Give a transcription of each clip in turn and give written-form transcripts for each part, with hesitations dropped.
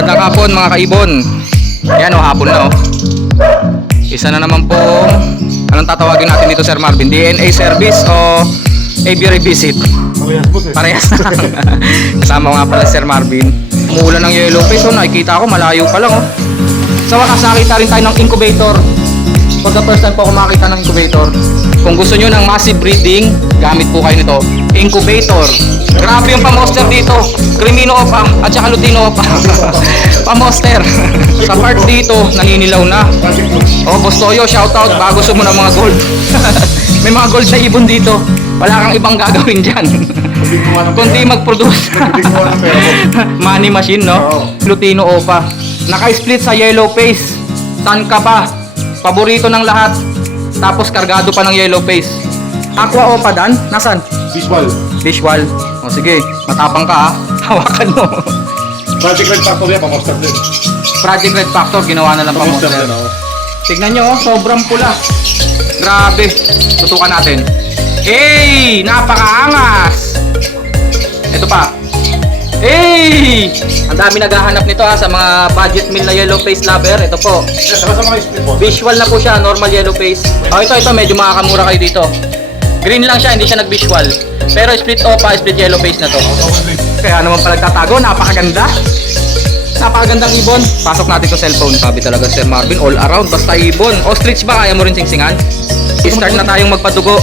Magandang hapon mga kaibon. Yan o, hapon na o. Isa na naman po. Anong tatawagin natin dito, Sir Marvin? DNA service o aviary visit? Parehas po, sir. Parehas na. Kasama nga pala Sir Marvin. Umuulan ng yellow face o, nakikita ko malayo pa lang o. Sa wakas nakita rin tayo ng incubator. For the first time po ako makakita ng incubator. Kung gusto nyo ng massive breeding, gamit po kayo nito. Incubator. Grabe yung pamoster dito. Crimino opa at saka Lutino opa. Pamoster. Sa part dito, naninilaw na. Oh, Boss Toyo, shoutout. Baka gusto mo ng mga gold. May mga gold sa ibon dito. Wala kang ibang gagawin dyan. Kundi mag-produce. Money machine, no? Lutino opa. Naka-split sa yellow face. Saan ka ba? Paborito ng lahat. Tapos kargado pa ng yellow face. Aqua opa dan? Nasaan? Visual. Visual. O sige, matapang ka ha. Hawakan mo. Project Red Factory, pamoster din. Project Red Factor, ginawa na lang pa mo. Pamoster din, ako. Tignan nyo, sobrang pula. Grabe. Tutukan natin. Hey! Napakaangas! Ito pa. Hey! Ang dami naghahanap nito ha sa mga budget meal na yellow face lover. Ito po. Saka sa mga split po. Visual na po siya, normal yellow face. Oh, ito, medyo makakamura kayo dito. Green lang siya, hindi siya nag-visual. Pero split opa, split yellow face na to. Kaya naman pala nagtatago, napakaganda. Napakagandang ibon. Pasok natin sa cellphone. Sabi talaga Sir Marvin, all around, basta ibon. Ostrich ba, kaya mo rin singsingan? I-start na tayong magpadugo.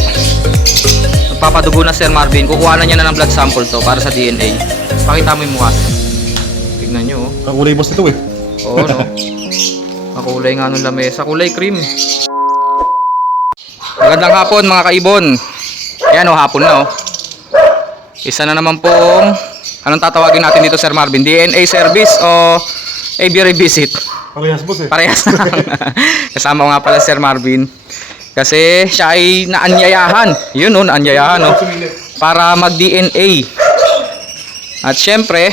Magpapadugo na Sir Marvin. Kukuha na niya na ng blood sample to para sa DNA. Pakita mo yung mukha. Tignan nyo, oh. Kakulay boss ito eh. Oo, no? Makulay nga nung lamesa. Kulay cream. Magandang hapon mga kaibon. Ayan o, hapon na o. Isa na naman pong, anong tatawagin natin dito Sir Marvin? DNA service o aviary visit? Parehas boss eh. Parehas na. Kasama ko nga pala Sir Marvin. Kasi siya ay naanyayahan. Yun o, naanyayahan o. Para mag-DNA. At syempre,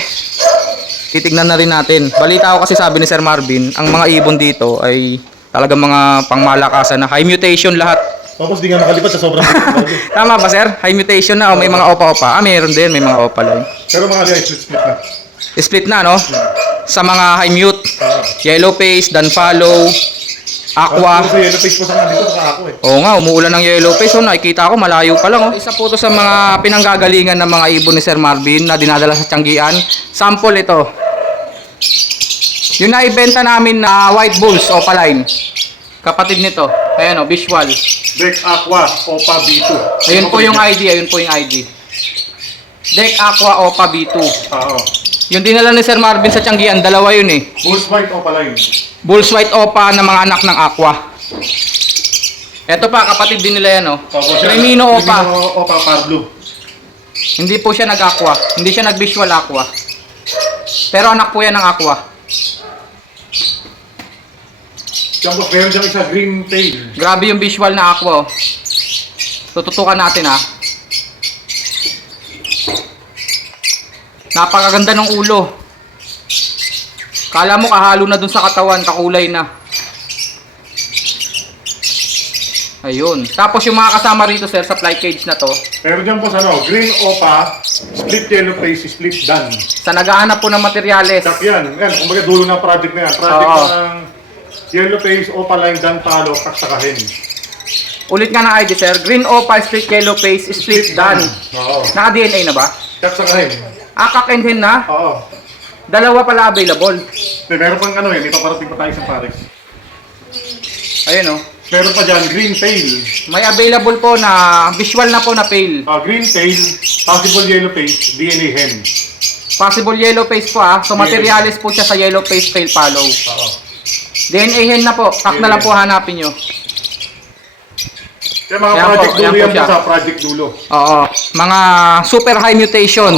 titignan na rin natin. Balita ko kasi sabi ni Sir Marvin, ang mga ibon dito ay talagang mga pangmalakasan na high mutation lahat. Tapos di nga nakalipat sa sobrang Tama ba Sir? High mutation na o may mga opa-opa? Ah, mayroon din, may mga opa lang. Pero mga split na. Split na no? Sa mga high mute, yellow face, dan follow, aqua. Kasi yellow face po sa mga dito sa ako eh. Oo nga, umuulan ng yellow face. So, nakikita ko, malayo pa lang. Oh. Isa po to sa mga pinanggagalingan ng mga ibon ni Sir Marvin na dinadala sa Tianggian. Sample ito. Yung naibenta namin na white bulls, opaline. Kapatid nito. Ayan o, visual. Deck Aqua, Opa B2. Ayun po yung ID, ayun po yung ID. Deck Aqua Opa B2. Oo. Yung dinala ni Sir Marvin sa Tianggian, dalawa yun eh. Bulls White Opa line. Bulls white Opa na mga anak ng Aqua. Ito pa, kapatid din nila yan, oh. Crimino Opa. Crimino Opa Parblu. Hindi po siya nag-aqua. Hindi siya nag-visual aqua. Pero anak po yan ng aqua. Diyan po, meron diyang isa green tail. Grabe yung visual na aqua, oh. Tututukan natin, ha. Napakaganda ng ulo. Kala mo kahalo na dun sa katawan, kakulay na. Ayun. Tapos yung mga kasama rito, sir, sa flight cage na to. Meron dyan po sa ano, green Opa, split yellow face, split dan. Sa naghahanap po ng materyales. Tap yan. Yan, kumbaga dulo ng project na yan. Project Oo. ng yellow face, Opa line, dan palo, kaksakahin. Ulit nga ng ID, sir. Green Opa, split yellow face, split dan. Oo. Naka-DNA na ba? Kaksakahin. Akak and hen na. Oo. Dalawa pala available. Meron pang ano yan, ipaparating pa tayo sa Paris. Ayun, oh. Meron pa dyan, green tail. May available po na visual na po na pale. Green tail, possible yellow face, DNA hen. Possible yellow face po ah. So materialis po siya sa yellow face tail follow. Oo. DNA hen na po. Pack na lang po hanapin nyo. Kaya mga Ayan po, project dulo ayan po yan po siya. sa project dulo. Oo. Mga super high mutation.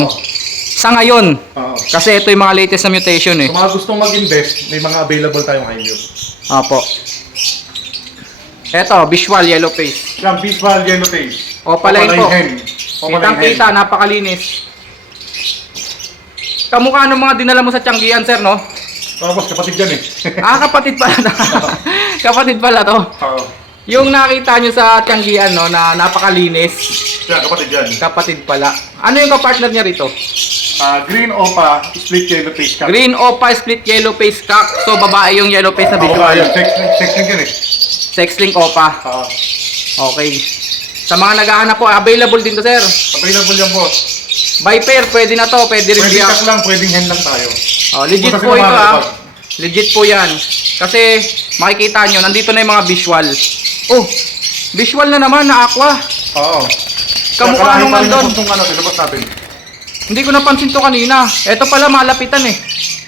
Sa ngayon. Oo. Kasi ito yung mga latest na mutation eh. Kung mga gustong mag-invest, may mga available tayong high-mute. Opo. Eto, visual yellow face. Yung visual yellow face. Opaline po. hen. Kitang kita, napakalinis. Kamukha ng mga dinala mo sa Tianggian, sir, no? Tapos kapatid yan eh. Ah, kapatid pala. Kapatid pala to. Oo. Yung nakita nyo sa Tianggian, no, na napakalinis. Yan, kapatid yan. Kapatid pala. Ano yung kapartner niya rito? Green Opa, split yellow face cock. Green Opa split yellow face cock. So babae yung yellow face na Oo, visual. yan. Sex link yan eh. Sex link Opa. Oo. Okay. Sa mga naghahanap po, available din to, sir. Available yan, boss. By pair, pwede na to. Pwede rin Pwedeng biyak. cock lang, pwedeng hen lang tayo. Oh, legit Basta po ito, sinamahan ah. kapag. Legit po yan. Kasi makikita nyo, nandito na yung mga visual. Oh, visual na naman na aqua. Oo. Kamukha nung nandun. Itong ano, nilabas natin. Hindi ko napansin to kanina. Ito pala malapitan eh.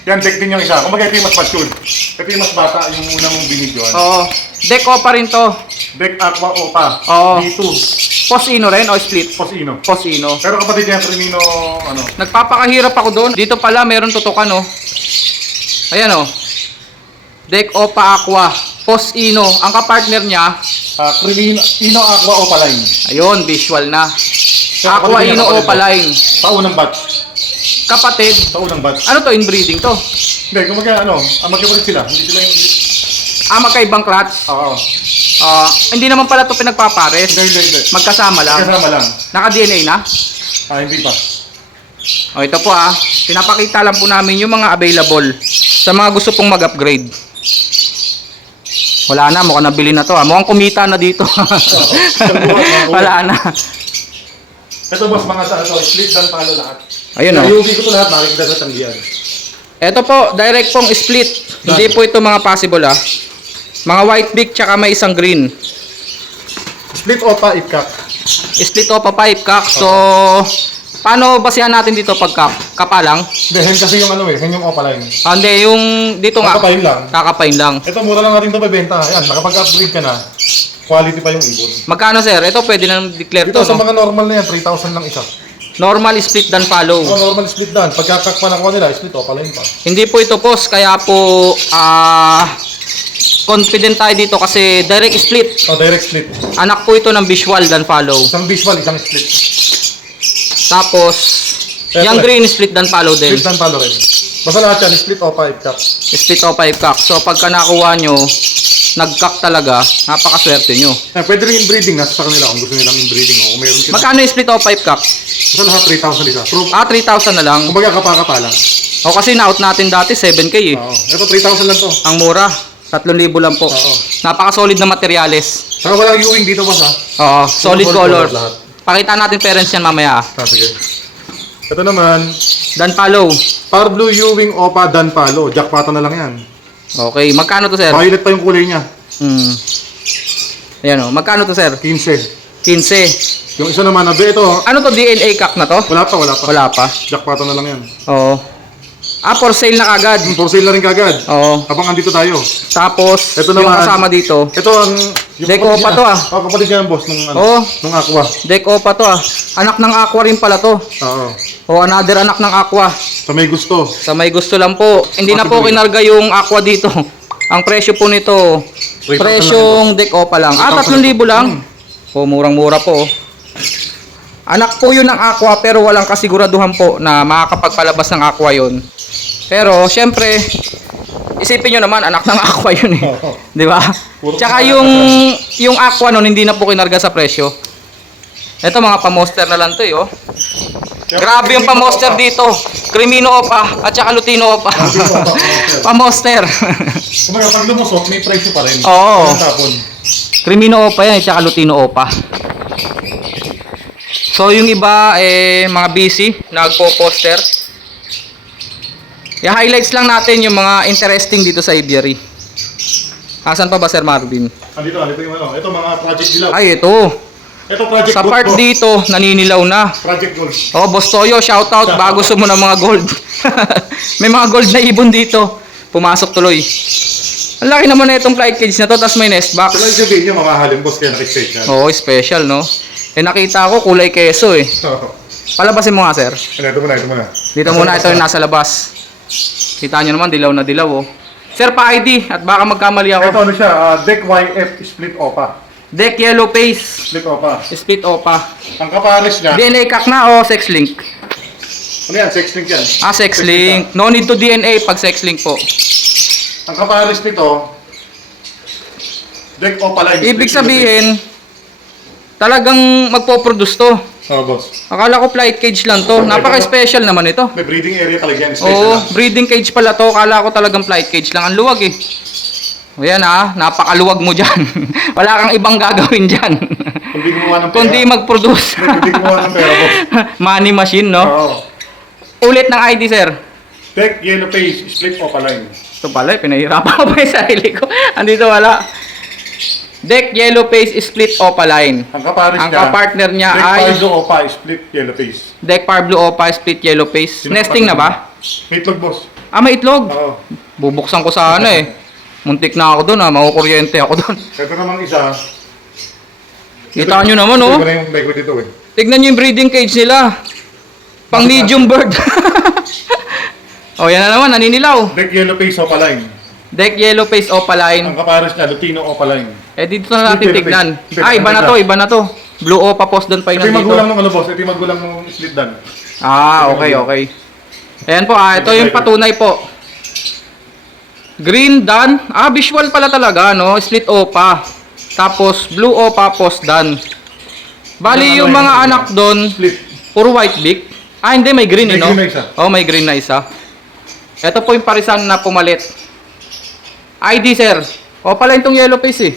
Yan, deck din yung isa. Kung ito yung mas mature. Ito yung mas bata, yung una mong binidyoan. Oo. Deck Opa rin to. Deck Aqua Opa. Oo. D2. Posino rin o split? Posino. Posino. Pero kapatid yan, Crimino, ano. Nagpapakahirap ako doon. Dito pala meron tutukan oh. Ayan oh. Deck Opa Aqua. Posino. Ang kapartner niya, Crimino, Ino Aqua Opa line. ayun, visual na. Kaya Aqua kapatid Ino yan, kapatid Opa mo. line. Sa unang batch. Kapatid. Sa unang batch. Ano to, inbreeding to? Hindi, kung magkakapalit sila. Hindi sila yung... Magkaibang clutch. Oo. Hindi naman pala to pinagpapares. Hindi. Magkasama lang. Kasama lang. Naka-DNA na? Hindi pa. O ito po pinapakita lang po namin yung mga available sa mga gusto pong mag-upgrade. Wala na, mukhang nabili na to mukhang kumita na dito. Wala na. Ito boss, mga split dan palo lahat. Ayun Ayubi ko ito lahat, makikita sa tanggihan. Ito po, direct pong split. Hindi po ito mga possible Mga white beak tsaka may isang green. Split Opa, Ipkak. Split Opa pipe cock. So, paano basihan natin dito pag kapa lang? Hindi, hen kasi yung hen yung Opa line. Hindi, yung dito nga. Kakapain lang. Kakapain lang. Ito, mura lang natin ito bebenta. Ayan, nakapag-upgrade ka na. Quality pa yung ibon. Magkano sir? Ito pwede na declare Ito to, sa no? mga normal na yan, 3,000 lang isa. Normal split dan follow. Normal split dan. Pagkakak pa nakuha nila, split Opa line pa. Hindi po ito post, kaya po confident tayo dito kasi direct split. Direct split. Anak po ito ng visual dan follow. Isang visual, isang split. Tapos, yung green split dan follow din. Split dan palo rin. Basta lahat yan, split Opa, Ipkak. Split o 5 cock. So, pagka nakuha nyo, nag-cock talaga, napakaswerte nyo. Pwede rin inbreeding nasa sa kanila kung gusto nilang inbreeding o kung meron sila. Magkano yung split o 5 cock? Basta lahat 3,000 isa. True. 3,000 na lang. Kumbaga kapaka lang. O kasi na-out natin dati, 7K eh. Oo. Ito 3,000 lang to. Ang mura, 3,000 lang po. Oo. Napaka-solid na materyales. Saka walang Ewing dito boss ha. Oo, solid color. lahat. Pakita natin parents yan mamaya. Sige. Ito naman, Dan follow. Power Blue Ewing Opa Dan Palo. Jackpata na lang yan. Okay, magkano to sir? Violet pa yung kulay niya. Ayan o, magkano to sir? 15. 15. Yung isa naman, ito, Ano to, DNA cock na to? wala pa. Wala pa. Jackpata na lang yan. Oo. For sale na kagad. For sale na rin kagad. Oo. Habang andito tayo. Tapos, Ito yung naman. kasama dito, Ito ang... Deck kapatid Opa niya. to, Kapatid niya ang boss nung, Oo. nung Aqua. Deck Opa to Anak ng Aqua rin pala to. Oo. O another anak ng Aqua. Sa may gusto. Sa may gusto lang po. Hindi na po kinarga yung Aqua dito. Ang presyo po nito, 3,000 presyong Deck Opa lang. 3,000 lang. O, murang-mura po. Anak po yun ng Aqua pero walang kasiguraduhan po na makakapagpalabas ng Aqua yun. Pero, syempre, isipin nyo naman, anak ng Aqua yun eh. Di ba? Tsaka yung Aqua nun, hindi na po kinarga sa presyo. Ito, mga pamoster na lang to eh, oh. Grabe yung pamoster dito. Crimino Opa at saka Lutino Opa. Pamoster. Kumbaga, pag lumusok, may presyo pa rin. Oo. Walang tapon. Crimino Opa yan at saka Lutino Opa. So, yung iba, mga busy, nagpo-poster. I-highlights lang natin yung mga interesting dito sa aviary. Asan pa ba, Sir Marvin? Andito yung ano. Ito mga project dilaw. Ay, ito. Ito project Sa gold part po. dito, naninilaw na. Project gold. Oh, Boss Toyo, shoutout. Bago gusto mo ng mga gold. May mga gold na ibon dito. Pumasok tuloy. Ang laki naman na itong flight cage na to, tapos may nest box. Sila yung sabihin nyo, mamahalin boss kaya naki-special. Oo, special, no? Nakita ko, kulay keso eh. Palabasin mo nga, sir. Ito muna. Dito muna, ito yung nasa labas. Kita nyo naman, dilaw na dilaw, oh. Sir, pa-ID, at baka magkamali ako. Ito ano siya, Deck YF Split Opa. Deck yellow face, Split Opa. split opa. Ang kapares niya, DNA cock na o sex link? ano yan, sex link yan. Sex link. No need to DNA pag sex link po. Ang kapares nito, Deck opaline. Ibig split yellow sabihin, talagang magpo-produce to. face. Oh, boss. Akala ko flight cage lang to. Napaka-special naman ito. May breeding area talaga yan. Special Oo, lang. breeding cage pala to. Akala ko talagang flight cage lang. Ang luwag eh. O yan napakaluwag mo dyan. Wala kang ibang gagawin dyan. Kundi gumawa ng pera. Kundi mag-produce. Kundi gumawa ng pera, boss. Money machine, no? Oo. Ulit ng ID, sir. Deck yellow face, split opaline. Ito pala, pinahirapan ko pa yung sarili ko. Andito wala. Deck yellow face split opaline. Ang kapares Ang niya. kapartner niya Deck ay Pardo opa, split yellow face. Deck Parblo Opa split yellow face. Sino Nesting na kapares ba? niya? May itlog, boss. May itlog. Oo. Bubuksan ko sana eh. Muntik na ako doon makukuryente ako doon. Ito namang isa. Kita nyo naman oh. Ito na yung bike ko dito eh. Tignan nyo yung breeding cage nila. Pang medium bird. Oh, yan na naman, naninilaw. Deck yellow face opaline. Deck yellow face opaline. Ang kapares niya, Lutino opaline. Eh dito na natin Split tignan. yellow face. Iba na to, iba na to. Blue Opa post doon pa yun Ito yung magulang nandito. ng ano, boss. Ito yung magulang ng split dan. Okay, okay. Ayan po, ito yung patunay po. Green Dan. Visual pala talaga, no? Split Opa. Tapos, Blue Opa post Dan. Bali, yung mga anak doon, Split. puro white beak. Hindi, may green, May no? green na isa. Oh, may green na isa. Ito po yung parisan na pumalit. ID, sir. Pala itong yellow face, eh.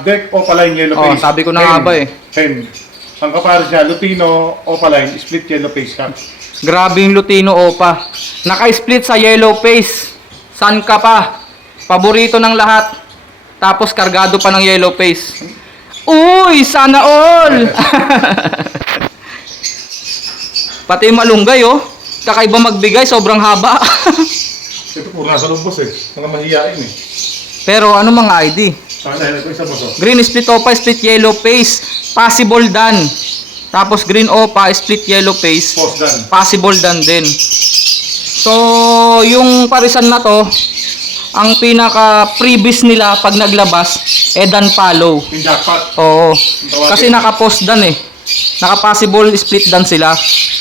Deck opaline yellow Oh, face. sabi ko na nga ba eh. Hen. Ang kapares niya, Lutino opaline, split yellow face ka. Grabe yung Lutino Opa. Naka-split sa yellow face. San ka pa? Paborito ng lahat. Tapos kargado pa ng yellow face. Uy, sana all! Pati yung malunggay, oh. Kakaiba magbigay, sobrang haba. Ito puro nasa loob, boss eh. Mga mahihain eh. Pero ano mga ID? Ito isa, boss oh. Green split Opa, split yellow face. Possible done. Tapos green Opa, split yellow face. Post dan. Possible done din. So, yung parisan na to, ang pinaka previous nila pag naglabas, dan follow. Yung jackpot. Oo. Kasi naka-post dan eh. Naka-possible split dan sila.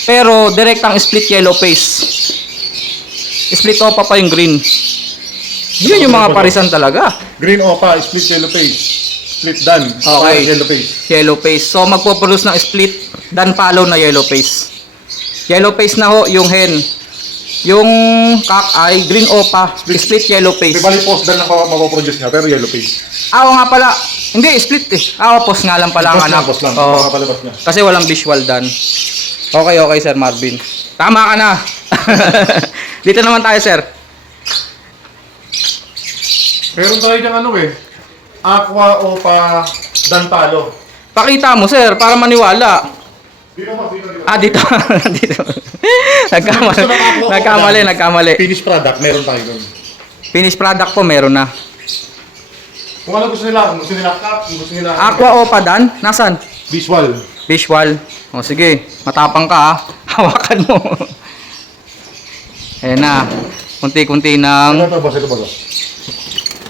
Pero direktang split yellow face. Split Opa pa yung green. Yun yung mga parisan talaga. Green opa, split yellow face. Split dan. Okay. Yellow face. Yellow face. So magpo-produce ng split dan follow na yellow face. Yellow face na ho yung hen. Yung cock ay green Opa, split yellow May face. bali post dan na mapoproduce niya, pero yellow face. Oo nga pala. Hindi, split eh. Post nga lang pala ang Post lang, anak. post lang. Oo. Makapalabas niya. Kasi walang visual dan. Okay, okay, Sir Marvin. Tama ka na. Dito naman tayo, sir. Meron tayo dyan ano eh. Aqua opa dan palo. Pakita mo, sir, para maniwala. Dito mo, dito. Dito. Dito. Nagkamali. Finished product, meron tayo doon. Finished product po, meron na. Kung ano gusto nila cup, kung gusto nila Aqua Opa Dan, nasan? visual. Visual. O sige, matapang ka Hawakan mo. Ayan na. Kunti-kunti ng Ito ba?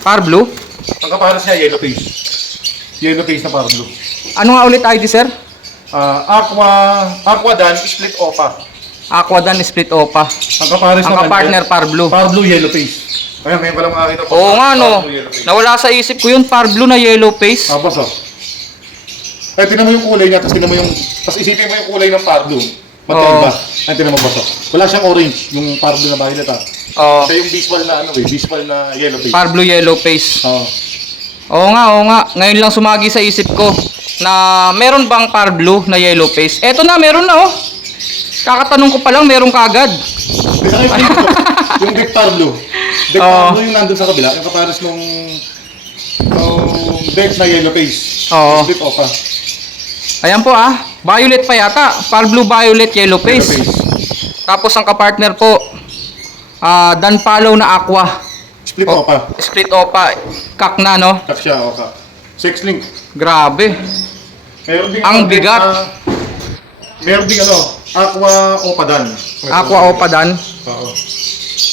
Par Blue. Ang kapares niya, yellow face. Yellow face na para blue. Ano nga ulit ID, sir? Aqua dan, split opa. Aqua Dan Split Opa. Ang kapares Ang kapartner Par Blue. Par blue, yellow face. Ayan, ngayon ko lang makakita po. Oo nga no. Par blue, yellow face. Nawala sa isip ko yun, Par Blue na yellow face. Boss oh. Ay, tinan mo yung kulay niya, tapos isipin mo yung kulay ng par blue. Magkaiba. Ay, tinan mo, boss oh. Wala siyang orange, yung par blue na violet ah. Oo. Ito yung visual na visual na yellow face. Par Blue yellow face. Oo. Oo nga. Ngayon lang sumagi sa isip ko na meron bang Par Blue na yellow face. Eto na, meron na oh. Kakatanong ko pa lang, meron kagad. Yung deck par blue. Deck par blue yung nandun sa kabila. Yung kapares nung deck na yellow face. Oo. Split opa. Ayan po violet pa yata. Par Blue violet yellow Yellow face. face. Tapos ang kapartner po, Dan Palo na aqua. Split opa. Split Opa. Kak na no? Cut siya, opa. Sex link. Grabe. Meron din Ang deck bigat. meron din aqua opa dan. Aqua Opa Dan. Oo.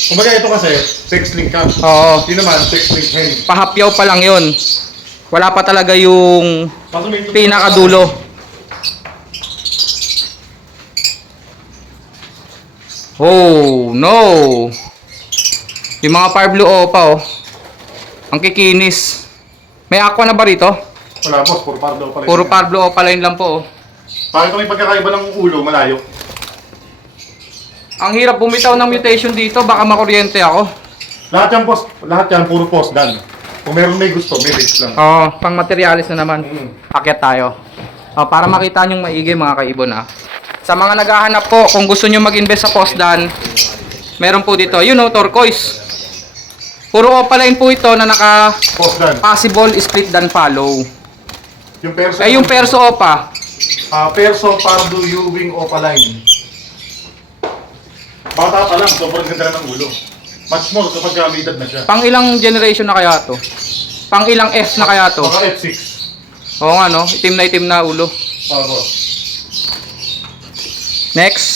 Kumbaga ito kasi, sex link ka. Oo. Yun naman, sex link hen. Pahapyaw pa lang yun. Wala pa talaga yung Kaso may pinakadulo. Oh, no. Yung mga Par Blue Opa, oh. Ang kikinis. May aqua na ba rito? Wala boss, puro Pardo Opaline. Puro Pablo Opaline lang po. Oh. Bakit kami pagkakaiba ng ulo, malayo? Ang hirap bumitaw ng mutation dito, baka makuryente ako. Lahat yan boss, lahat yan puro post dan. Kung meron may gusto, may rates lang. Oo, pang materialis na naman. Akyat tayo. Para makita nyong maigi mga kaibon Sa mga naghahanap po, kung gusto nyo mag-invest sa Postdan, meron po dito, turquoise. Puro Opaline po ito na naka Post dan. possible split dan follow. Yung perso. Yung Perso Opa, Perso, Pardo, Ewing, Opaline. Bata pa lang, sobrang ganda na ng ulo. Much more kapag may edad na siya. pang ilang generation na kaya to? Pang ilang F na kaya to? Mga F6. Oo nga no, itim na ulo. Boss. Next.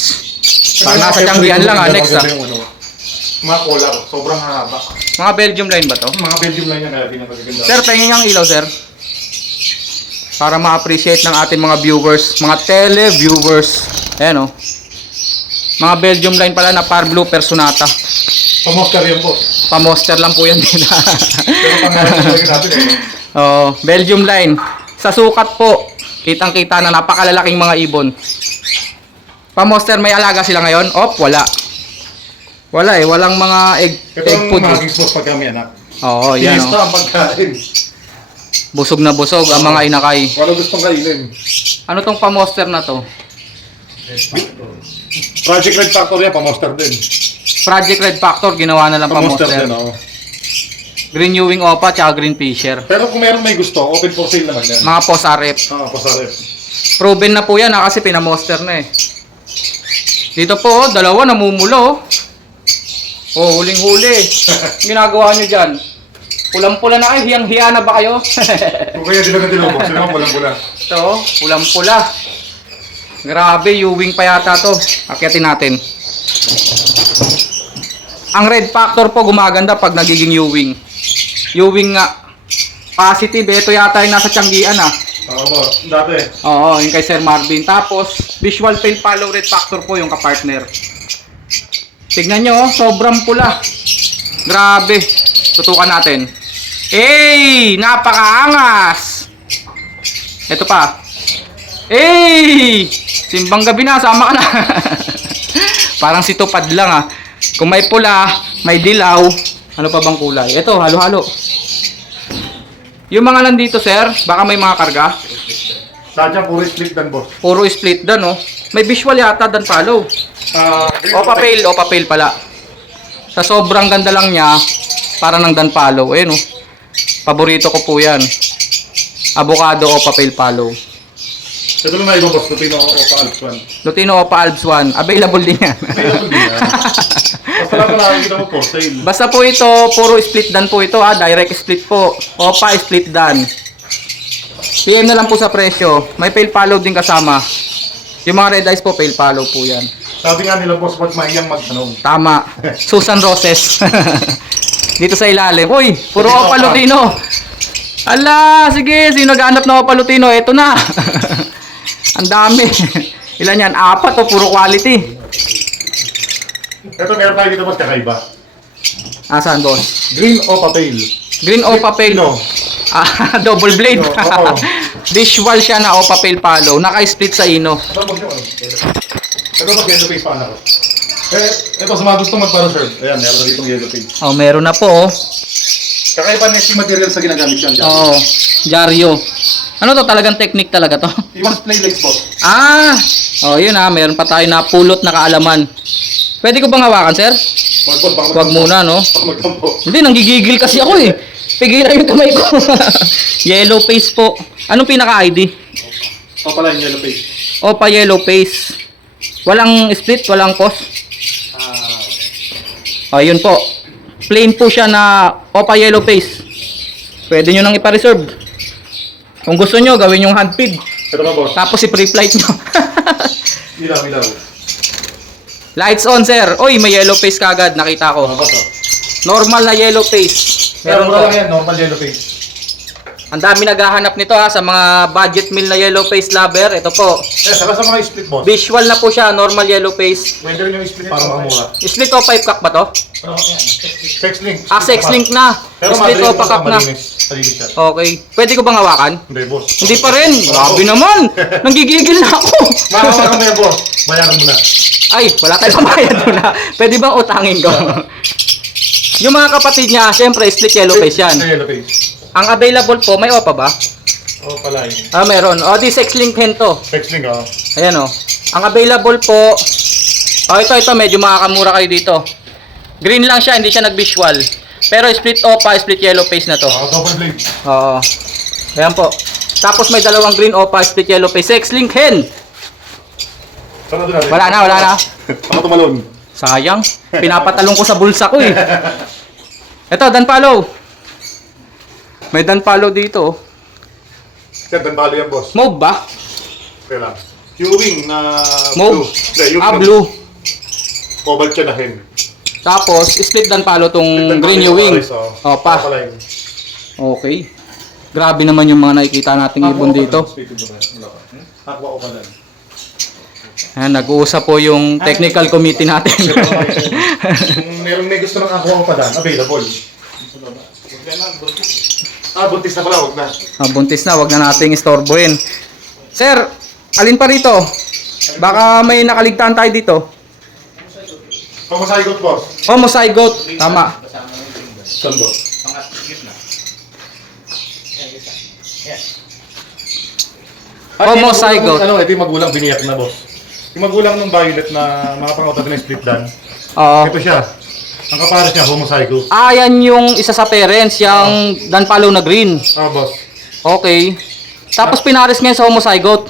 Nasa tiyanggian lang next Mga collar, sobrang haba. Mga Belgium line ba to? Mga Belgium line yan, kaya pinapagaganda. Sir, pahingin ang ilaw, sir. Para ma-appreciate ng ating mga viewers, mga tele-viewers. Ayan, Mga Belgium line pala na Parblo Personata. Pamoscar yan boss. Pa-monster lang po yan din. Pero pangalan natin Belgium line. Sa sukat po, kitang-kita na napakalalaking mga ibon. Pa-monster, may alaga sila ngayon? Wala. Wala walang mga egg Ito ang food. magiging boss pag kami anak. Oo, yan Tinista ang pagkain. Busog na busog ang mga inakay. Wala gustong kainin. Ano tong pa-monster na to? Project Red Factor yan, pamostar din. Project Red Factor, ginawa na lang Pamostar pa-monster. din, oo. Green Ewing Opa, tsaka Green Fisher. Pero kung meron may gusto, open for sale naman yan. Mga post RF. Pasarep. Proven na po yan kasi pinamonster na Dito po, dalawa namumulo. Huling-huli. Ginagawa nyo dyan. Pulang-pula na kayo, hiyang-hiya na ba kayo? Kung kaya dilaga dilubog, sila naman walang-wala. Ito, pulang-pula. Grabe, Ewing pa yata to. Akyatin natin. Ang Red Factor po gumaganda pag nagiging Ewing. Ewing nga. Positive, ito yata yung nasa tiyanggian Oo po, dati. Oo, yung kay Sir Marvin. Tapos, Visual Fail Follow Red Factor po yung kapartner. Tignan nyo, sobrang pula. Grabe. Tutukan natin. Napakaangas! Ito pa. Simbang gabi na, sama ka na. Parang si Tupad lang Kung may pula, may dilaw. Ano pa bang kulay? Ito, halo-halo. Yung mga nandito, sir, baka may mga karga. Lahat yan, puro split dan boss. Puro split dan, May visual yata dan follow. Opa fail pala. Sa sobrang ganda lang niya, para ng dan follow. Ayun, paborito ko po yan. Avocado Opa fail follow. Ito lang na iba boss, Lutino Opa Alps 1. Lutino Opa Alps 1. Available din yan. Available din yan. Basta lang nakakita mo for sale. Basta po ito, puro split dan po ito. Direct split po. Opa split dan. PM na lang po sa presyo. May fail follow din kasama. Yung mga red eyes po, fail follow po yan. Sabi nga nila boss, ba't maiyang magtanong? Tama. Susan Roses. Dito sa ilalim. Uy, puro Lutino Opa Opa. Lutino. Ala, sige. Sino naghanap ng Opa Lutino? Ito na. Ang dami. Ilan yan? 4 o puro quality. Ito meron tayo dito boss, kakaiba. Saan, boss? Green Opa Pale. Green Opa Pale. No. Double blade. Oo. Visual siya na Opa Pale Palo. Naka-split sa ino. Ito boss yung ano? Ito boss, yellow face pa anak ko. Ito sa mga gustong magpa-reserve. Ayan, meron na ditong yellow face. Meron na po. Kakaiba nesting material sa ginagamit yan. Jaryo. Ano to? Talagang technique talaga to. Ibang play legs boss. Yun meron pa tayo na pulot na kaalaman. Pwede ko bang hawakan, sir? Huwag muna, no? Magtampo. Hindi, nanggigigil kasi ako Pigilan yung kamay ko. Yellow face po. Anong pinaka-ID? Pala yung yellow face. Opa yellow face. Walang split, walang post. Yun po. Plain po siya na Opa yellow face. Pwede nyo nang ipa-reserve. Kung gusto nyo, gawin yung hand feed. Ito na boss. Tapos i-pre-flight nyo. Ilaw. Lights on, sir. Uy, may yellow face kagad. Nakita ko. Boss. Normal na yellow face. Meron Meron lang po. yan, normal yellow face. Ang dami naghahanap nito ha sa mga budget meal na yellow face lover. Ito po. Saka sa mga split boss. Visual na po siya, normal yellow face. Pwede rin yung split para makamura. Split o 5 cock ba to? Sex link. Ah, 6 link na. Pero Split o pa cock na. Malinis siya. Okay. Pwede ko bang hawakan? Hindi, boss. Hindi pa rin. Grabe naman. Nanggigigil na ako. Makawakan mo yan, boss. Bayaran mo na. Ay, wala tayong bayad na. Pwede bang utangin ko? Yung mga kapatid niya, syempre split yellow face yan. Yellow face. Ang available po, may OPA ba? Oh, pala yun. Ah, meron. O, di 6 link hen to. Sex link, oh. Ayan o. Ang available po, ito, medyo makakamura kayo dito. Green lang siya, hindi siya nag-visual. Pero split OPA, split yellow face na to. Double blade. Oo. Ayan po. Tapos may dalawang green OPA, split yellow face. 6 link hen. Saan natin natin? Wala na. Ako tumalon. Sayang. Pinapatalong ko sa bulsa ko eh. Ito, danpalo. May danpalo dito. Sir, danbalo yan, boss. Mauve ba? Kaya lang. Ewing na Mauve. blue. Hindi, Ewing Ah, na blue. Cobalt siya na hen. Tapos, split danpalo tong green Ewing. Opa. Okay. Grabe naman yung mga nakikita nating ibon dito. Aqua o kalan. Ayan, nag-uusap po yung technical committee natin. Kung may gusto ng aqua o kalan, available. Buntis na pala, huwag na. Buntis na, wag na nating istorbohin. Sir, alin pa rito? Baka may nakaligtaan tayo dito. Pamasahigot, boss. Homozygote. Tama. Saan, boss? Homozygote. Ano, ito yung magulang biniyak na, boss. Yung magulang ng violet na mga pangotat na split dan. Oo. Ito siya. Ang kapares niya, homozygote. Ah, yan yung isa sa parents, yung danpalo na green. Boss. Okay. Tapos pinares ngayon sa homozygote.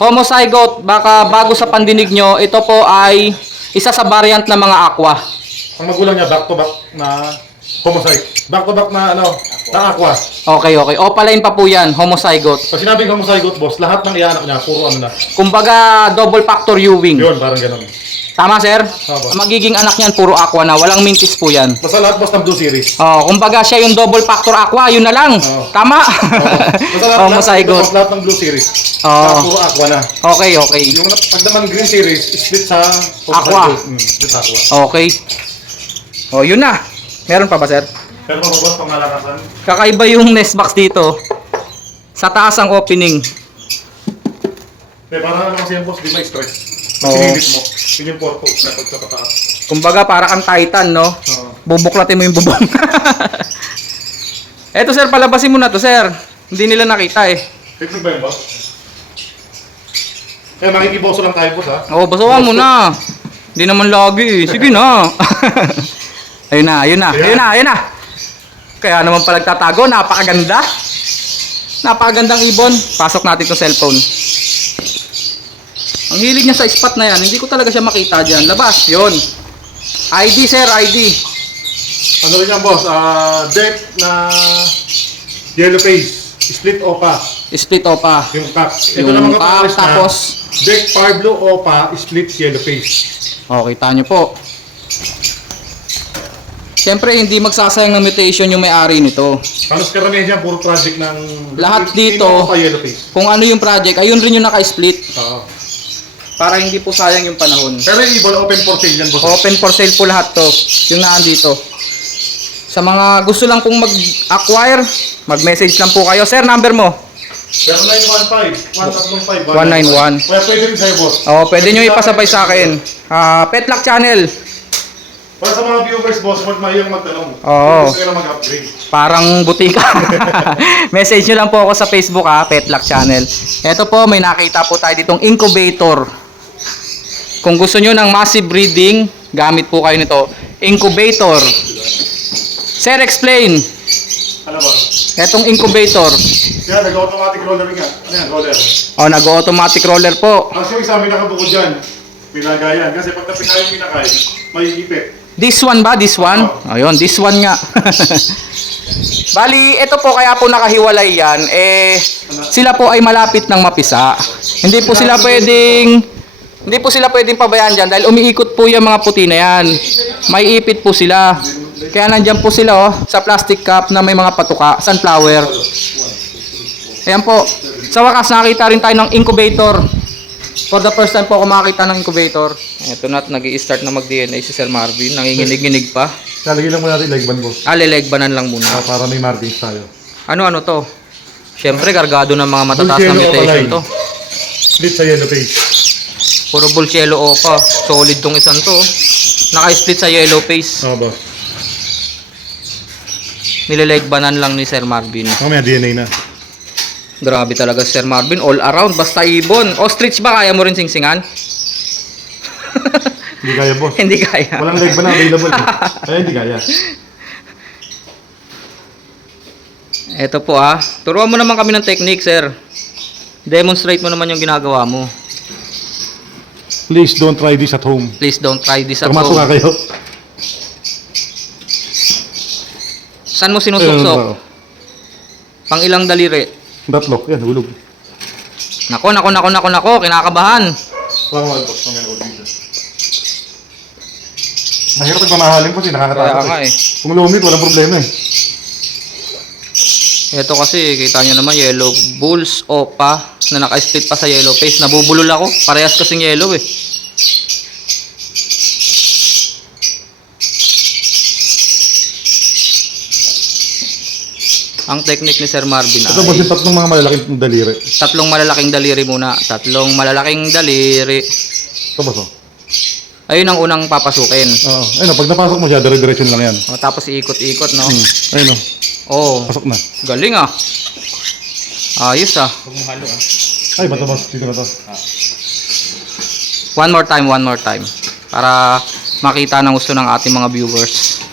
Homozygote, baka bago sa pandinig nyo, ito po ay isa sa variant ng mga aqua. Ang magulang niya, back to back na homozygote. Back to back na, na aqua. Okay. Opaline pa po yan, homozygote. Pag sinabing homozygote, boss, lahat ng iyanak niya, puro ano na. Kumbaga, double factor Ewing. Yun, parang ganun. Tama, sir? Tama. Ang magiging anak niyan, puro aqua na. Walang mintis po yan. Basta lahat, boss, ng Blue Series. Kumbaga siya yung double factor aqua, yun na lang. Tama? Basta lahat, Homozygote. lahat ng Blue Series. Oo. Puro aqua na. Okay. Yung pag naman Green Series, split sa Aqua. Split aqua. Okay. Yun na. Meron pa ba, sir? Pero mga boss, pangalakasan. Kakaiba yung nest box dito. Sa taas ang opening. Parang ano kasi yan, boss, di ba stress? Oo. Sinilip mo. Yun yung purpose na pagkakataas. Kumbaga para kang Titan, no? Oo. Bubuklatin mo yung bubong. Eto, sir, palabasin mo na to, sir. Hindi nila nakita eh. Tignan ba yun, boss? Kaya makikiboso lang tayo, boss, ha? Basuhan mo na. Hindi naman lagi eh. Sige na. Ayun na. Kaya naman pala nagtatago, napakaganda. Napakagandang ibon. Pasok natin itong cellphone. Ang hilig niya sa spot na yan, hindi ko talaga siya makita dyan. Labas, yun. ID, sir, ID. Ano rin yan, boss? Deck na yellow face. Split opa. Split opa. Yung cock. Ito Yung naman cock, kapares na. tapos? Deck Pablo opa, split yellow face. Kita nyo po. Siyempre, hindi magsasayang ng mutation yung may-ari nito. Halos karamihan dyan, puro project ng... Lahat dito, opa, yellow face. kung ano yung project, ayun rin yung naka-split. Oo. Para hindi po sayang yung panahon. Pero yung ibon, open for sale yan, boss. Open for sale po lahat to. Yung naandito. Sa mga gusto lang pong mag-acquire, mag-message lang po kayo. Sir, number mo? 0915 191. Kaya pwede rin sa'yo, boss. Pwede nyo ipasabay sa akin. Pet Luck Channel. Para sa mga viewers, boss, huwag mahiyang magtanong. Oo. Gusto nila mag-upgrade. Parang butika. Message nyo lang po ako sa Facebook, Pet Luck Channel. Ito po, may nakita po tayo ditong incubator. Kung gusto nyo ng massive breeding, gamit po kayo nito. Incubator. Sir, explain. Ano ba? Etong incubator. Yan, nag-automatic roller nga. Ano yan, roller? Nag-automatic roller po. Actually, sa amin nakabukod dyan. Pinagayan. Kasi pag napikayan pinakay, may ipit. This one ba? This one? Ayun, this one nga. Bali, ito po kaya po nakahiwalay yan. Sila po ay malapit ng mapisa. Hindi po sila pwedeng pabayaan dyan dahil umiikot po yung mga puti na yan. May ipit po sila. Kaya nandyan po sila oh, sa plastic cup na may mga patuka, sunflower. Ayan po. Sa wakas nakita rin tayo ng incubator. For the first time po ako makakita ng incubator. Ito na, nag-i-start na mag-DNA si Sir Marvin. Nanginginig-ginig pa. Lalagyan lang muna natin leg band, boss. Lilegbanan lang muna. Para may markings tayo. Ano to? Siyempre, kargado ng mga matataas na mutation to. Split sa yellow face. Puro Bulcielo Opa. Solid tong isang to. Naka-split sa yellow face. Oo, boss. Nilelegbanan lang ni Sir Marvin. Mamaya DNA na. Grabe talaga si Sir Marvin. All around. Basta ibon. Ostrich ba? Kaya mo rin singsingan? Hindi kaya, boss. Hindi kaya. Walang leg band na available. Kaya hindi kaya. Ito po turuan mo naman kami ng technique, sir. Demonstrate mo naman yung ginagawa mo. Please don't try this at home. Please don't try this at Pumasok nga home. kayo. Saan mo sinusuksok? Pang ilang daliri? Tatlo. Yan, hulog. Nako. Kinakabahan. Mahirap pagmamahalin po, nakakatakot. Kaya nga eh. Kung lumit, walang problema eh. Ito kasi, kita nyo naman, yellow bulls, opa, na naka-split pa sa yellow face. Nabubulol ako. Parehas kasing yellow eh. Ang technique ni Sir Marvin Ito ba yung tatlong mga malalaking daliri? tatlong malalaking daliri muna. Tatlong malalaking daliri. Ito ba so? Ayun ang unang papasukin. Oo. Ayun, pag napasok mo siya, dire-diretso lang yan. O, tapos iikot-ikot, no? Ayun o. Oh, Pasok na. galing Ayos Ay, bato boss. Dito na to. One more time. Para makita ng gusto ng ating mga viewers.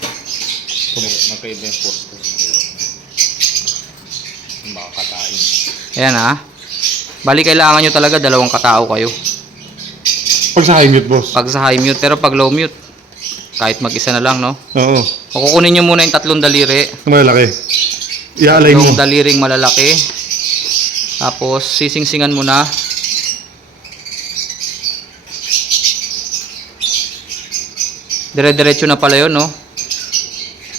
Ayan Bali kailangan nyo talaga dalawang katao kayo. Pag sa high mute, boss. Pag sa high mute, pero pag low mute, kahit mag-isa na lang, no? Oo. O kukunin nyo muna yung tatlong daliri. Malalaki. I-align mo. Yung daliring malalaki. Tapos sisingsingan mo na. Dire-diretso na pala yun, no?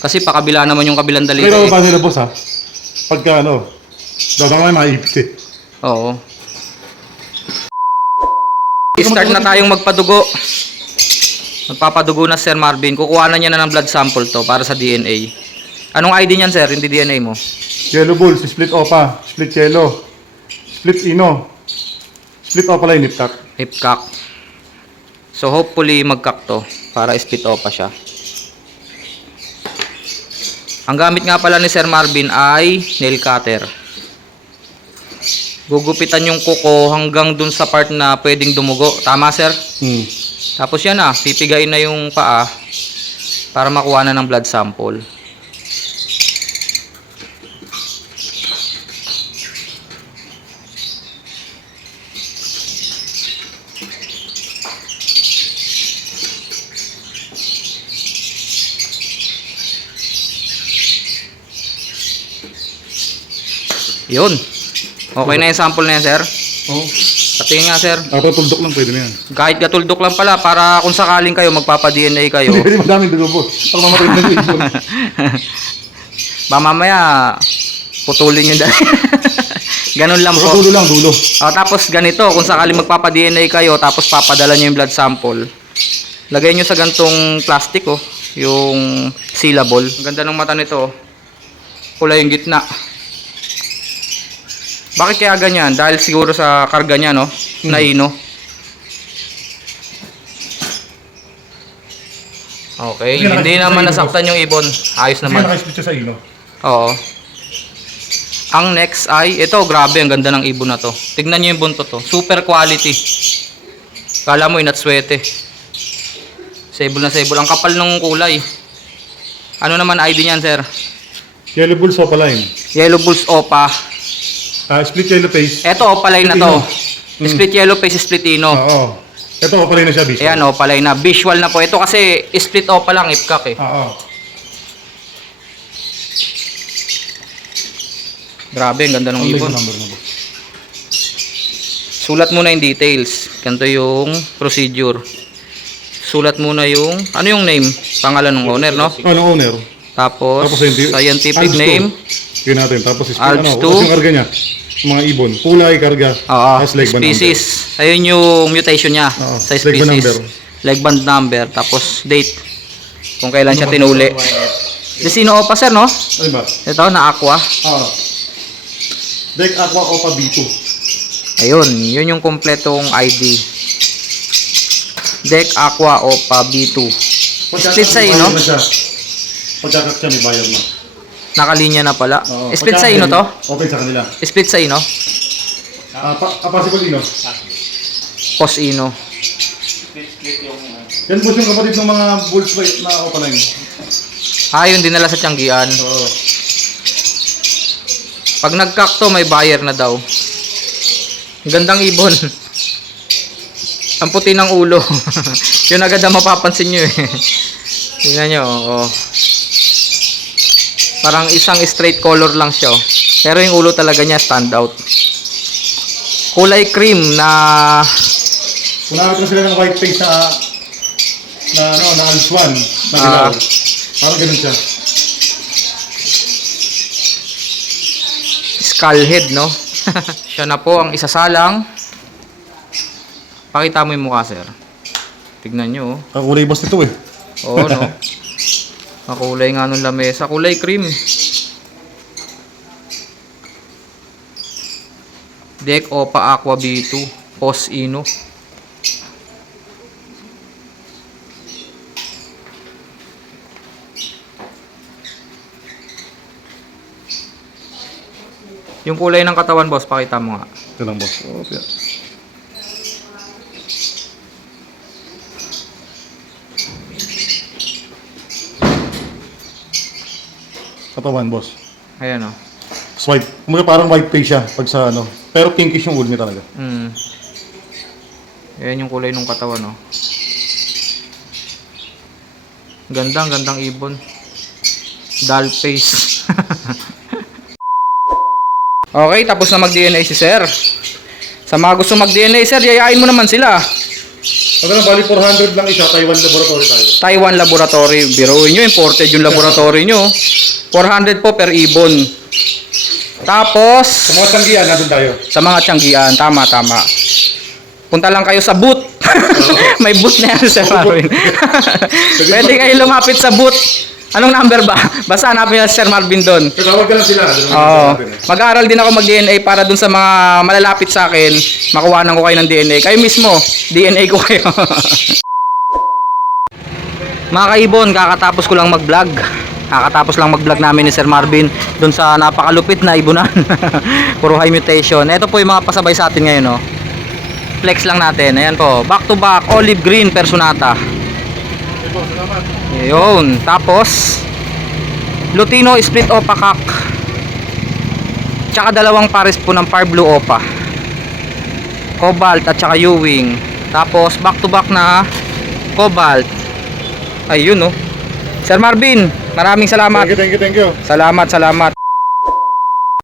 Kasi pakabila naman yung kabilang daliri. Pero ba nila, boss, ha? Pagka daw may maipit eh. Oo. Start na tayong magpadugo. Magpapadugo na Sir Marvin. Kukuha na niya na ng blood sample to para sa DNA. Anong ID niyan, sir? Hindi DNA mo? Yellow bulls, split opa, split yellow, split ino, split opa line, niptak. Hipcock. So hopefully magkak to para split opa siya. Ang gamit nga pala ni Sir Marvin ay nail cutter. Gugupitan yung kuko hanggang dun sa part na pwedeng dumugo. Tama, sir? Tapos yan pipigain na yung paa para makuha na ng blood sample. Yun. Okay na yung sample na yan, sir. Oo. Patingin nga, sir. Pero tuldok lang, pwede na yan. Kahit gatuldok lang pala para kung sakaling kayo magpapa-DNA kayo. Hindi, madaming dugo, boss. Pag mamatay na yung ibon. Mamaya putulin yung dahil. Ganun lang po. Dulo lang, dulo. Tapos ganito, kung sakaling magpapa-DNA kayo, tapos papadala nyo yung blood sample, lagay nyo sa gantong plastic, yung sealable. Ang ganda ng mata nito, kulay yung gitna. Bakit kaya ganyan? Dahil siguro sa karga niya, no? Na ino. Okay, hindi naman nasaktan yung ibon. Ayos Hindi naman. naka-split siya sa ino. Oo. Ang next ay, ito, grabe, ang ganda ng ibon na to. Tignan nyo yung buntot to. Super quality. Kala mo, inatswete. Sable na sable. Ang kapal ng kulay. Ano naman ID niyan, sir? Yellow bulls, opa line. Yellow Bulls Opa. Split yellow face. Eto, opalay na to. Split yellow face, split ino. Oo. Ito, opa line na siya, visual. Ayan, opalay na. Visual na po. Ito kasi split opa lang, ipkak eh. Oo. Grabe, ang ganda ng Ang ibon. number mo, boss. Sulat mo na yung details. Ganito yung procedure. sulat muna yung, ano yung name? Pangalan ng owner, no? Ano, owner? Tapos, scientific Alps name. 2. Yun natin. Tapos, Alps 2. Tapos yung karga niya. Mga ibon. Kulay, karga. Oo, Tapos leg band species. Ayun yung mutation niya Oo, sa leg band number. species. Leg band number. Tapos date. Kung kailan siya tinuli. Desino Opa, sir, no? Ano ba? Ito, na Aqua. Ah. Deck Aqua Opa B2. Ayun, yun yung kompletong ID. Deck Aqua Opa B2. Split sa ino? Pagkakat siya, may bayad na. Nakalinya na pala. Oo. Split sa ino to? Okay sa kanila. Split sa ino? Possible ino? Pos ino. Yan po yung kapatid ng mga bulls white na opaline. Ah, yun dinala sa Tianggian. Oo. Pag nagkakto, may buyer na daw. Gandang ibon. Ang puti ng ulo. Yun agad ang mapapansin nyo eh. Tingnan nyo, oo. Parang isang straight color lang siya. Oh. Pero yung ulo talaga niya stand out. Kulay cream na... Kunawit na sila ng white face na Alswan. Na dilaw. Parang ganun siya. Skull head, no? Siya na po ang isasalang. Pakita mo yung mukha, sir. Tignan nyo, oh. Kakulay boss nito eh. Oo, no? Makulay nga nung lamesa. Kulay cream. Deck Opa Aqua B2. Pos Ino. Yung kulay ng katawan, boss, pakita mo nga. Ito lang boss. Oh, yeah. Katawan boss. Ayan, oh. White. Kumbaga parang white face siya pag sa ano. Pero pinkish yung wool niya talaga. Ayan yung kulay ng katawan, oh. Gandang ibon. Dull face. Okay, tapos na mag-DNA si sir. Sa mga gusto mag-DNA, sir, yayain mo naman sila. Pag bali 400 lang isa, Taiwan laboratory tayo. Taiwan Laboratory. Biruin nyo, imported yung laboratory nyo. 400 po per ibon. Tapos, Sa mga tanggihan, nandun tayo. sa mga Tianggian, tama. Punta lang kayo sa booth. May booth na yan, Sir Marvin. Pwede kayo lumapit sa booth. Anong number ba? Basta hanapin nyo si Sir Marvin doon. Tawag ka lang sila. Oo. Mag-aaral din ako mag-DNA para dun sa mga malalapit sa akin, makuhanan ko kayo ng DNA. Kayo mismo, DNA ko kayo. Mga kaibon, kakatapos ko lang mag-vlog. Kakatapos lang mag-vlog namin ni Sir Marvin dun sa napakalupit na ibunan. Puro high mutation. Ito po yung mga pasabay sa atin ngayon, no. Flex lang natin. Ayan po, back to back, olive green personata. Yun. Tapos Lutino split opa kak. Tsaka dalawang pares po ng par blue opa. Cobalt at tsaka Ewing. Tapos back to back na Cobalt. Ayun, no. Sir Marvin, maraming salamat. Thank you. Salamat.